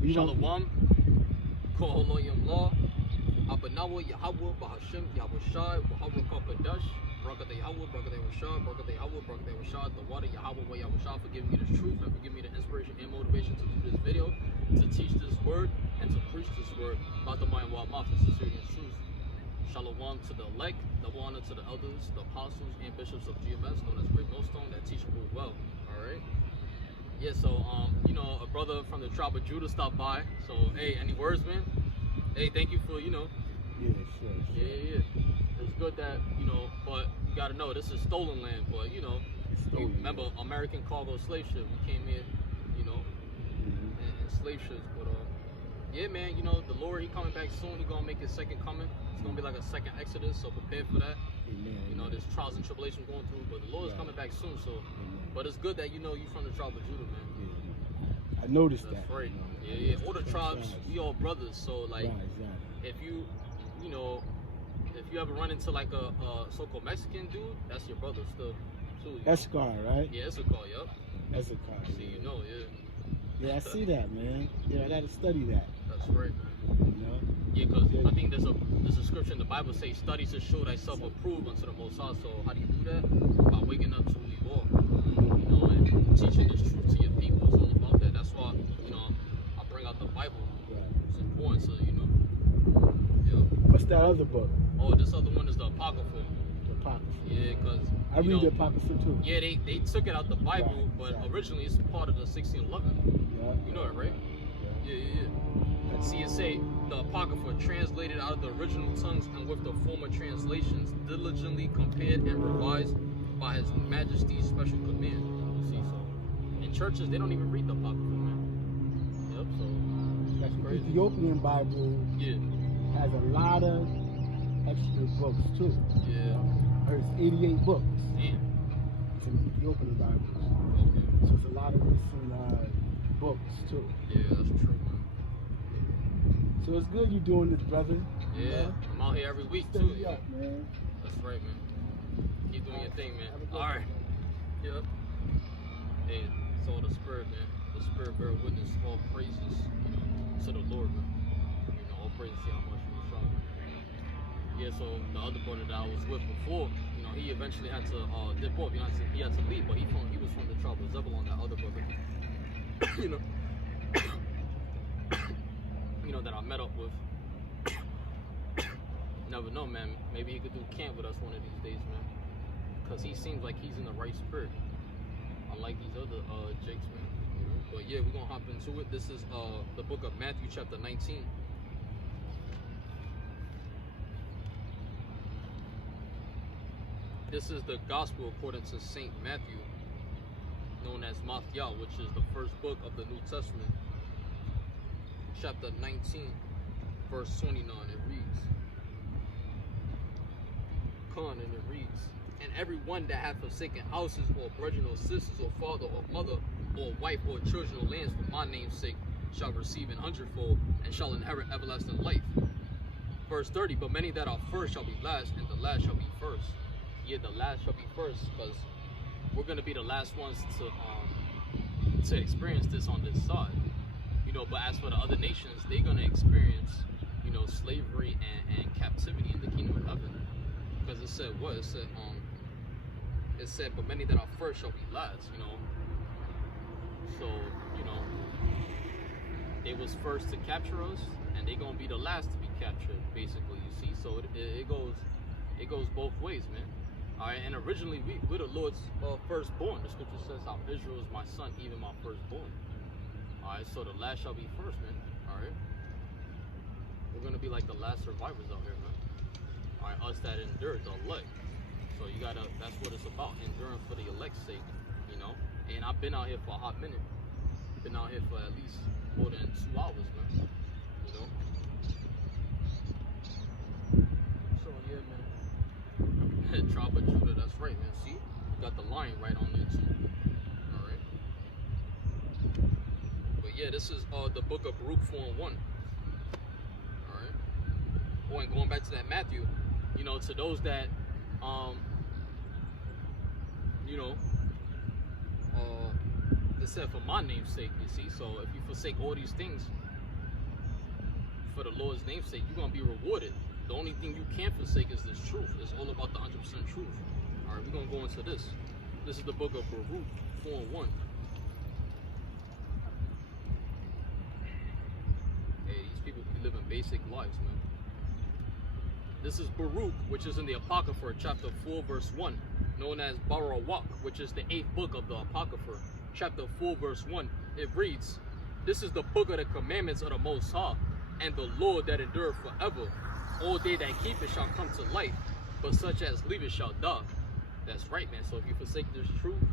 Shalom, Koholoyam Law, Abanawa Yahweh, Bahashim, Yahushai, Bahawa Kakadash, Brakate Yahweh, Brakate Washah, Brakate Yahweh, Brakate Washah, the water Yahweh, Wa Yahushah, for giving me the truth and for giving me the inspiration and motivation to do this video, to teach this word and to preach this word about the mind wild mouth and sincerity and truth. Shalom to the elect, double honor to the elders, the apostles and bishops of GMS, known as Great Millstone, that teach and rule well. Alright? Yeah, so a brother from the tribe of Judah stopped by. So hey, any words, man? Hey, thank you for, Yeah, sure. Yeah. It's good that, but you gotta know this is stolen land, but you remember American cargo slave ship. We came here, and slave ships, but yeah, man, the Lord, he coming back soon. He gonna make his second coming. It's gonna be like a second Exodus, so prepare for that. Amen. There's trials and tribulations going through, but the Lord is coming back soon. So, but it's good that you from the tribe of Judah, man. Yeah. I noticed That's that. right. Yeah. All the tribes, we all brothers. So like, exactly. if you ever run into like a so-called Mexican dude, that's your brother still, too. Escar, right? Yeah, Escar, yup. Escar. See, yeah. Yeah, I see that, man. Yeah, I gotta study that. That's right. Yeah, because I think there's a scripture in the Bible says, study to show thyself approved unto the Most High. So how do you do that? By waking up to who you are, and teaching this truth to your people. It's all about that. That's why, I bring out the Bible. Right. It's important, so What's that other book? Oh, this other one is the Apocrypha. The Apocrypha. Yeah, because I read the Apocrypha too. Yeah, they took it out the Bible, but originally it's part of the 1611. Yeah. You know that, right? Yeah. See, it say the Apocrypha translated out of the original tongues and with the former translations, diligently compared and revised by His Majesty's special command. You see, so in churches they don't even read the Apocrypha, man. Yep. So That's crazy. The Ethiopian Bible. Yeah. Has a lot of extra books too. Yeah. There's 88 books. Damn. It's in the Ethiopian Bible. Okay. So it's a lot of missing books too. Yeah, that's true, man. So it's good you doing this, brother. Yeah, I'm out here every week Stay too. up, man. That's right, man. Keep doing your thing, man. All right. Yep. Hey, so the Spirit, man. The Spirit bear witness, all praises, to the Lord, man. All praises to how much you shot. Yeah, so the other brother that I was with before, he eventually had to dip off. He had to leave, but he was from the tribe of Zebulon, that other brother. That I met up with. Never know, man. Maybe he could do camp with us one of these days, man. Because he seems like he's in the right spirit. Unlike these other jakes, man. But yeah, we're going to hop into it. This is the book of Matthew, chapter 19. This is the gospel according to Saint Matthew, known as Matthew, which is the first book of the New Testament. Chapter 19, verse 29, it reads, and it reads, and everyone that hath forsaken houses, or brethren, or sisters, or father, or mother, or wife, or children, or lands, for my name's sake, shall receive an hundredfold, and shall inherit everlasting life. Verse 30, but many that are first shall be last, and the last shall be first. Yeah, the last shall be first, because we're going to be the last ones to experience this on this side. But as for the other nations, they're going to experience, slavery and captivity in the kingdom of heaven. Because it said what? It said, but many that are first shall be last, So, they was first to capture us, and they're going to be the last to be captured, basically, you see. So it goes both ways, man. All right, and originally, we're the Lord's firstborn. The scripture says, how Israel is my son, even my firstborn. Alright, so the last shall be first, man. Alright. We're gonna be like the last survivors out here, man. Alright, us that endured, the elect. So that's what it's about, enduring for the elect's sake, And I've been out here for a hot minute. Been out here for at least more than 2 hours, man. So yeah, man. Tribe of Judah, that's right, man. See? Got the line right on there too. Yeah, this is the book of Baruch 4:1. Alright. Oh, and going back to that Matthew, to those that it said for my name's sake, you see. So if you forsake all these things, for the Lord's namesake, you're gonna be rewarded. The only thing you can't forsake is this truth. It's all about the 100% truth. All right, we're gonna go into this. This is the book of Baruch 4:1. Hey, these people be living basic lives, man. This is Baruch, which is in the Apocrypha, chapter 4, verse 1, known as Baruch, which is the 8th book of the Apocrypha, chapter 4, verse 1. It reads, "This is the book of the commandments of the Most High, and the Lord that endureth forever. All they that keep it shall come to life, but such as leave it shall die." That's right, man. So if you forsake this truth,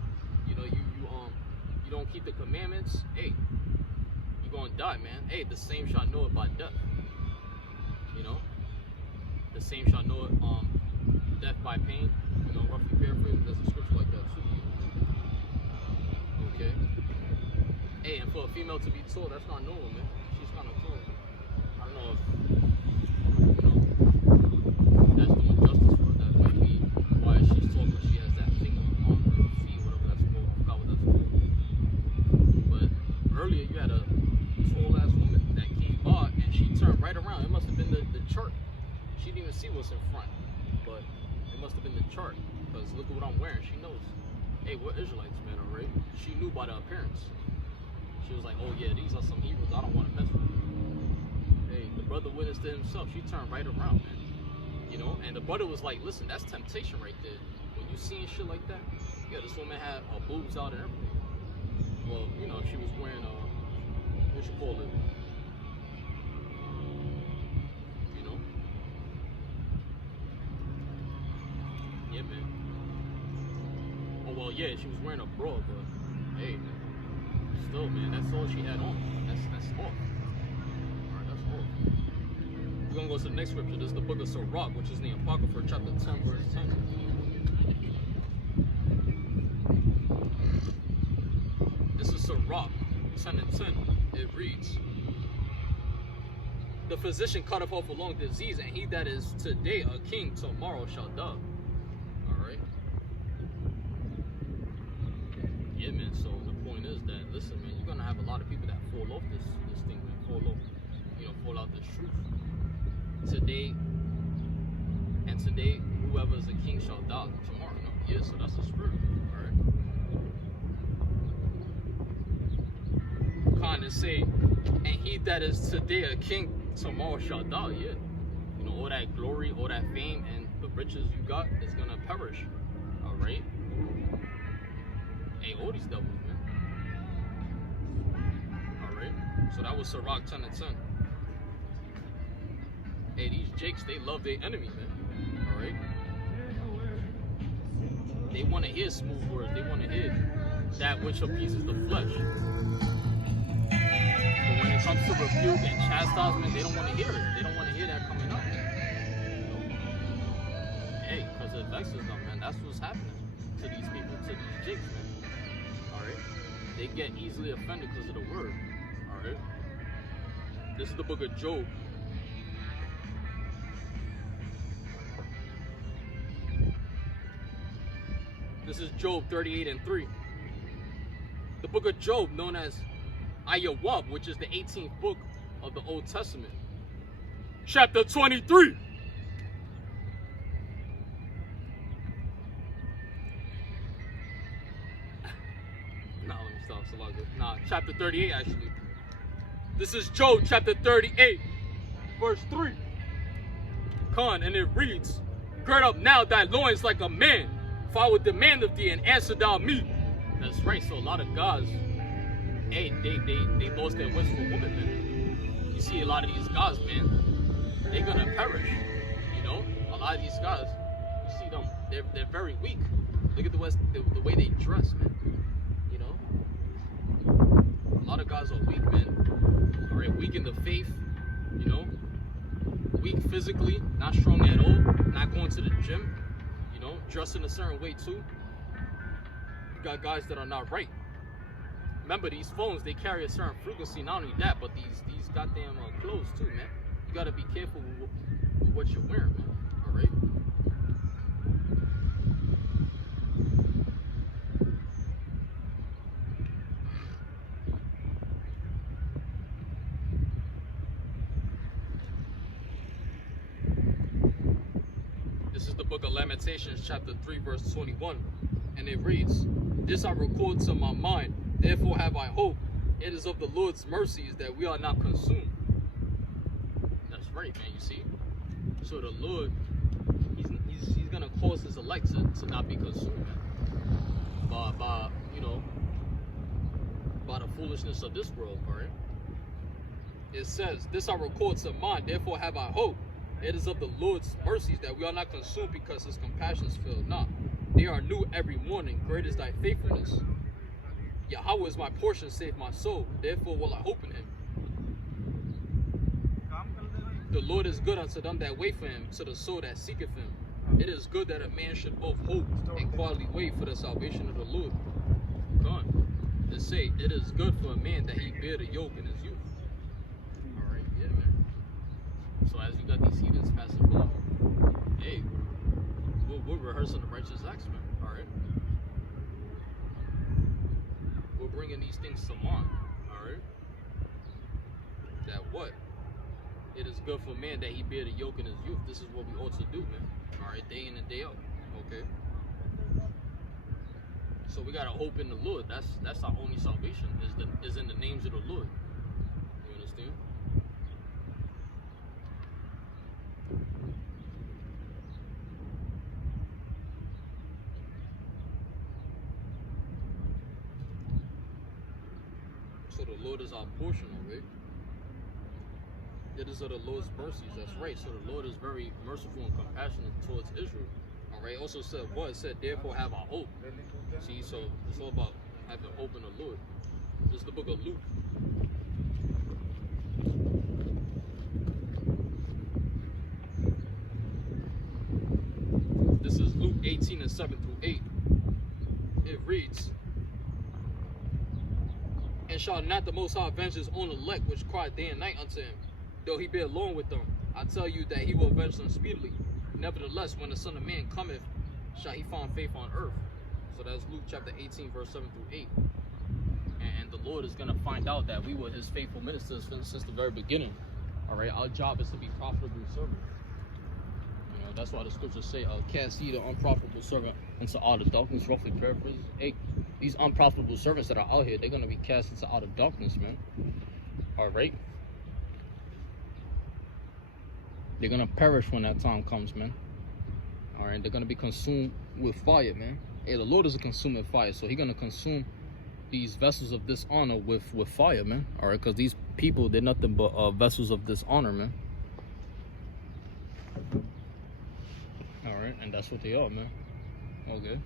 you know, you don't keep the commandments, hey, you're gonna die, man. Hey, the same shall know it by death. You know? The same shall know it, death by pain. You know, roughly paraphrasing, there's a scripture like that too. Okay. Hey, and for a female to be tall, that's not normal, man. She's kind of tall. I don't know if, that's doing justice for her. That might be why she's tall, because she has that thing on her feet, whatever that's called. I forgot what that's called. But earlier, you had a tall-ass woman that came by, and she turned right around. It must have been the chart. She didn't even see what's in front, but it must have been the chart, because look at what I'm wearing. She knows, hey, we're Israelites, man, alright? She knew by the appearance. She was like, oh yeah, these are some Hebrews I don't want to mess with. Hey, the brother witnessed it himself. She turned right around, man. You know, and the brother was like, listen, that's temptation right there. When you seeing shit like that, yeah, this woman had her boobs out and everything. Well, you know, she was wearing, what you call it? Yeah, man. Oh, well, yeah, she was wearing a bra, but hey, still, man, that's all she had on. That's off. Alright, that's off. We're gonna go to the next scripture. This is the book of Sirach, which is in the Apocrypha, chapter 10, verse 10. This is Sirach 10 and 10. It reads, "The physician cutteth off a long disease, and he that is today a king, tomorrow shall die." Yeah, man, so the point is that, listen, man, you're gonna have a lot of people that fall off this thing, man, fall out this truth. Today, whoever is a king shall die tomorrow. No? Yeah, so that's the spirit, alright? Kind of say, and he that is today a king, tomorrow shall die, yeah. You know, all that glory, all that fame, and the riches you got is gonna perish, alright? Hey, all these devils, man. Alright. So that was Sirach 10 and 10. Hey, these jakes, they love their enemy, man. Alright. They want to hear smooth words. They want to hear that which appeases the flesh. But when it comes to rebuke and chastisement, they don't want to hear it. They don't want to hear that coming up. Hey, because it vexes them, man. That's what's happening to these people, to these jakes, man. They get easily offended because of the word. Alright? This is the book of Job. This is Job 38 and 3. The book of Job, known as Ayawab, which is the 18th book of the Old Testament. Chapter 23. Chapter 38, actually. This is Job chapter 38, verse 3. And it reads, "Gird up now thy loins like a man, for I will demand of thee, and answer thou me." That's right, so a lot of guys, hey, they lost their wits for women, man. You see a lot of these guys, man, they're gonna perish. You know, a lot of these guys, you see them, they're very weak. Look at the way they dress, man. You know, a lot of guys are weak, man. All right, weak in the faith. You know, weak physically, not strong at all, not going to the gym. You know, dressing a certain way too. You got guys that are not right. Remember, these phones, they carry a certain frequency. Not only that, but these goddamn clothes too, man. You gotta be careful with what you're wearing, man. All right. the book of Lamentations, chapter 3, verse 21. And it reads, "This I record to my mind, therefore have I hope. It is of the Lord's mercies that we are not consumed." That's right, man, you see? So the Lord, he's going to cause his elect to not be consumed, man. By by the foolishness of this world, all right? It says, "This I record to mind, therefore have I hope. It is of the Lord's mercies that we are not consumed, because his compassions fail not. They are new every morning. Great is thy faithfulness. Yahweh is my portion, save my soul. Therefore will I hope in him. The Lord is good unto them that wait for him, to the soul that seeketh him. It is good that a man should both hope and quietly wait for the salvation of the Lord." Come on. It say, it is good for a man that he bear the yoke in his youth. Alright, yeah, man. So as you got these heathens passing by, hey, we're rehearsing the righteous acts, man. Alright? We're bringing these things to mind. Alright? That what? It is good for a man that he bear the yoke in his youth. This is what we ought to do, man. Alright, day in and day out. Okay? So we gotta hope in the Lord. That's our only salvation, is in the names of the Lord. You understand? So the Lord is our portion, alright? It is of the Lord's mercies, that's right. So the Lord is very merciful and compassionate towards Israel. Alright, also said what? It said, "Therefore have I hope." See, so it's all about having hope in the Lord. This is the book of Luke. This is Luke 18 and 7 through 8. It reads, "And shall not the Most High avenge his own elect, which cry day and night unto him, though he be alone with them? I tell you that he will avenge them speedily. Nevertheless, when the Son of Man cometh, shall he find faith on earth?" So that's Luke chapter 18, verse 7 through 8. And the Lord is going to find out that we were his faithful ministers since the very beginning. All right, our job is to be profitable servants. You know, that's why the scriptures say, "Cast ye the unprofitable servant into outer darkness," roughly paraphrased. Hey, these unprofitable servants that are out here, they're going to be cast into outer darkness, man. All right? They're going to perish when that time comes, man. All right, they're going to be consumed with fire, man. Hey, the Lord is a consuming fire, so he's going to consume these vessels of dishonor with fire, man. All right, because these people, they're nothing but vessels of dishonor, man. All right, and that's what they are, man. Okay.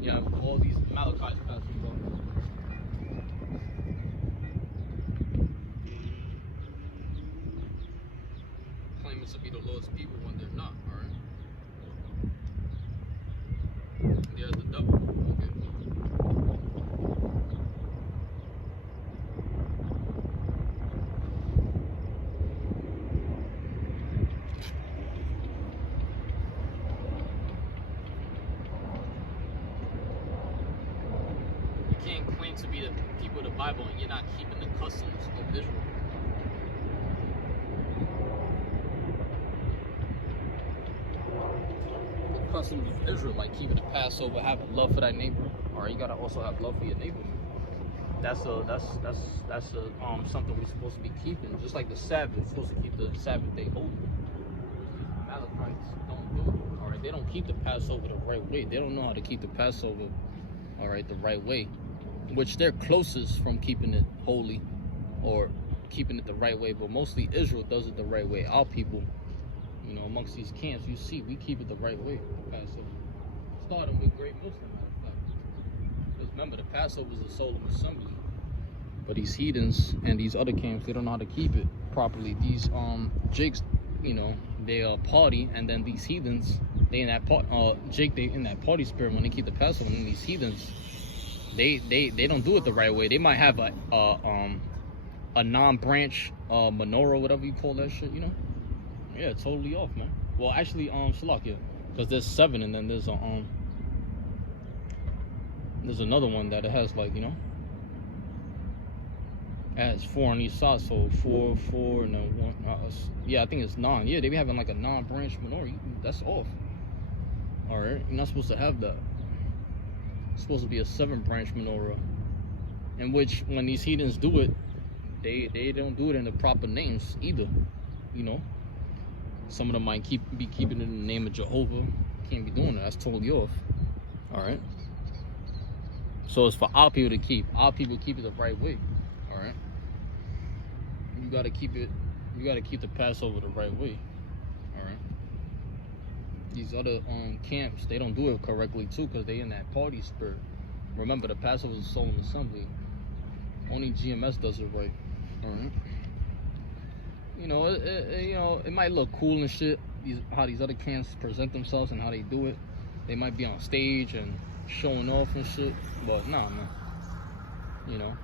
Yeah, all these Malachites passing by. Claiming to be the Lord's people when they're not, alright? They're the devil, okay? You can't claim to be the people of the Bible and you're not keeping the customs of Israel. Customs of Israel, like keeping the Passover, having love for thy neighbor. All right, you gotta also have love for your neighbor. That's something we're supposed to be keeping. Just like the Sabbath, we're supposed to keep the Sabbath day holy. These Amalekites don't do it. All right, they don't keep the Passover the right way. They don't know how to keep the Passover, all right, the right way, which they're closest from keeping it holy or keeping it the right way. But mostly Israel does it the right way. Our people, you know, amongst these camps, you see, we keep it the right way. Passover. Starting with great Muslims, in fact. Because remember, the Passover is the solemn assembly. But these heathens and these other camps, they don't know how to keep it properly. These jakes, you know, they party, and then these heathens, they in that they in that party spirit when they keep the Passover. And these heathens, they don't do it the right way. They might have a non-branch menorah, whatever you call that shit, you know. Yeah, totally off, man. Well, actually, Shalakia, because there's 7, and then there's another one that it has, like, you know, It has 4 on each side, so 4, 4, and then 1. Yeah, I think it's 9. Yeah, they be having like a 9-branch menorah. That's off. All right, you're not supposed to have that. It's supposed to be a 7-branch menorah. In which, when these heathens do it, they don't do it in the proper names either. You know, some of them might be keeping it in the name of Jehovah. Can't be doing that. That's totally off. All right. So it's for our people to keep. Our people keep it the right way. All right. You gotta keep it. You gotta keep the Passover the right way. All right. These other camps, they don't do it correctly too, because they in that party spirit. Remember, the Passover is a solemn assembly. Only GMS does it right. All right. You know, it might look cool and shit. How these other camps present themselves and how they do it. They might be on stage and showing off and shit, but nah, man. You know,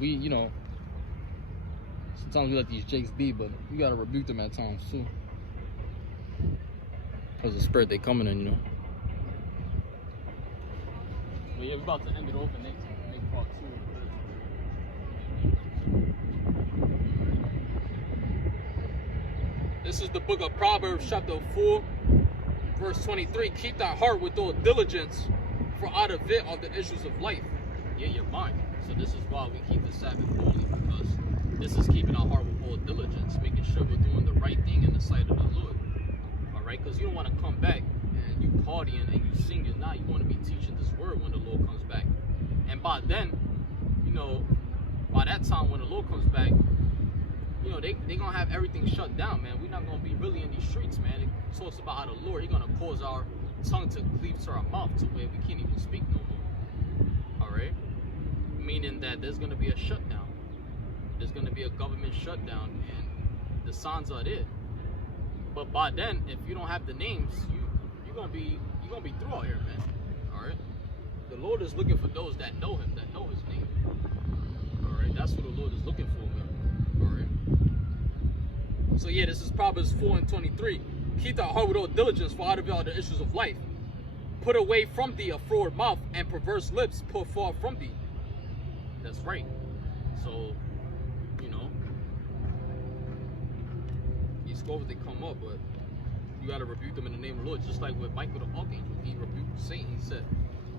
you know, sometimes we let these jakes be, but you gotta rebuke them at times too, because the spirit they coming in, you know. But yeah, we're about to end it off and make part 2. This is the book of Proverbs, chapter 4, verse 23. Keep thy heart with all diligence, for out of it are the issues of life. Yeah, your mind. So this is why we keep the Sabbath holy, because this is keeping our heart with all diligence, making sure we're doing the right thing in the sight of the Lord. All right, because you don't want to come back and you partying and you singing. Nah, you want to be teaching this word when the Lord comes back. And by then, you know, by that time when the Lord comes back, you know, they gonna have everything shut down, man. We're not gonna be really in these streets, man. It talks about how the Lord, He's gonna cause our tongue to cleave to our mouth to where we can't even speak no more. All right, meaning that there's gonna be a shutdown. There's gonna be a government shutdown, and the signs are there. But by then, if you don't have the names, you're gonna be through out here, man. All right. The Lord is looking for those that know Him, that know His name. All right. That's what the Lord is looking for, man. All right. So yeah, this is Proverbs 4 and 23. Keep thy heart with all diligence, for out of it are the issues of life. Put away from thee a froward mouth, and perverse lips put far from thee. That's right. So, you know, these scoffers, they come up, but you got to rebuke them in the name of the Lord. Just like with Michael the Archangel, he rebuked Satan. He said,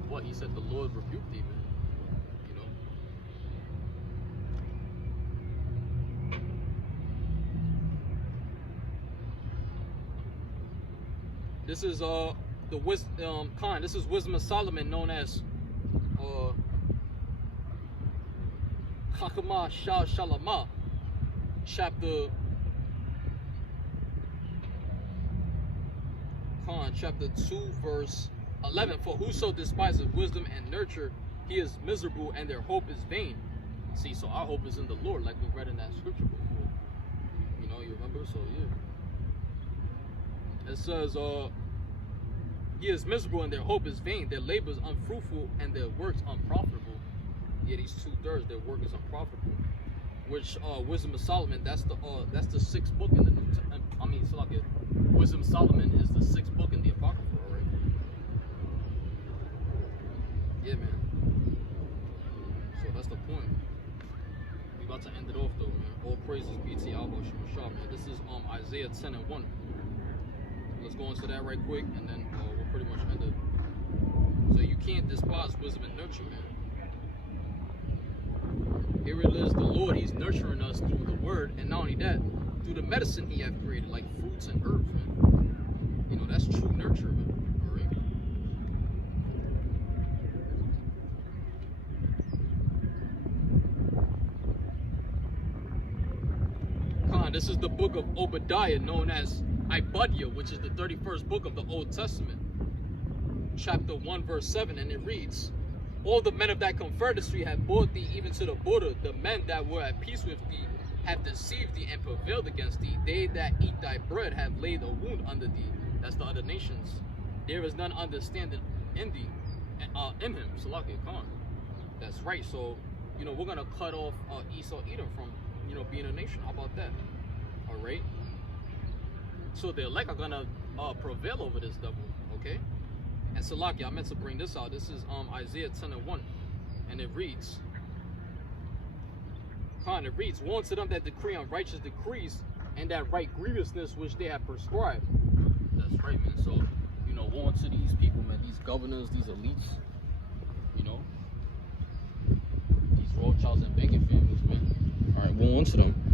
what? He said, the Lord rebuked thee, man. You know? This is the wisdom this is Wisdom of Solomon, known as Chachma Shal Shalama, chapter 2, verse 11. For whoso despises wisdom and nurture, he is miserable, and their hope is vain. See, so our hope is in the Lord, like we read in that scripture before. You know, you remember? So yeah. It says, he is miserable and their hope is vain. Their labor is unfruitful and their works unprofitable. Yeah, these 2/3, their work is unprofitable. Which Wisdom of Solomon, that's the 6th book in the New Testament. I mean, it's like Wisdom of Solomon is the 6th book in the Apocrypha, right? Yeah, man. So that's the point. We about to end it off though, man. All praises be to Yahweh Shemashah, man. This is Isaiah 10 and 1. Let's go into that right quick, and then we'll pretty much end it. So you can't despise wisdom and nurture, man. Here it is, the Lord, He's nurturing us through the word, and not only that, through the medicine He have created, like fruits and herbs, man. You know, that's true nurture, man. All right. This is the book of Obadiah, known as Ibadiah, which is the 31st book of the Old Testament, chapter 1, verse 7, and it reads, all the men of that confederacy have brought thee even to the border. The men that were at peace with thee have deceived thee and prevailed against thee. They that eat thy bread have laid a wound under thee. That's the other nations. There is none understanding in thee, in him. Salaki Khan. That's right. So, you know, we're going to cut off Esau Edom from, you know, being a nation. How about that? All right. So the elect are going to prevail over this devil. Okay. And Salaki, I meant to bring this out. This is Isaiah 10 and 1. And it reads, woe unto them that decree unrighteous decrees, and that right grievousness which they have prescribed. That's right, man. So, you know, woe unto these people, man, these governors, these elites, you know, these Rothschilds and banking families, man. All right, woe unto them.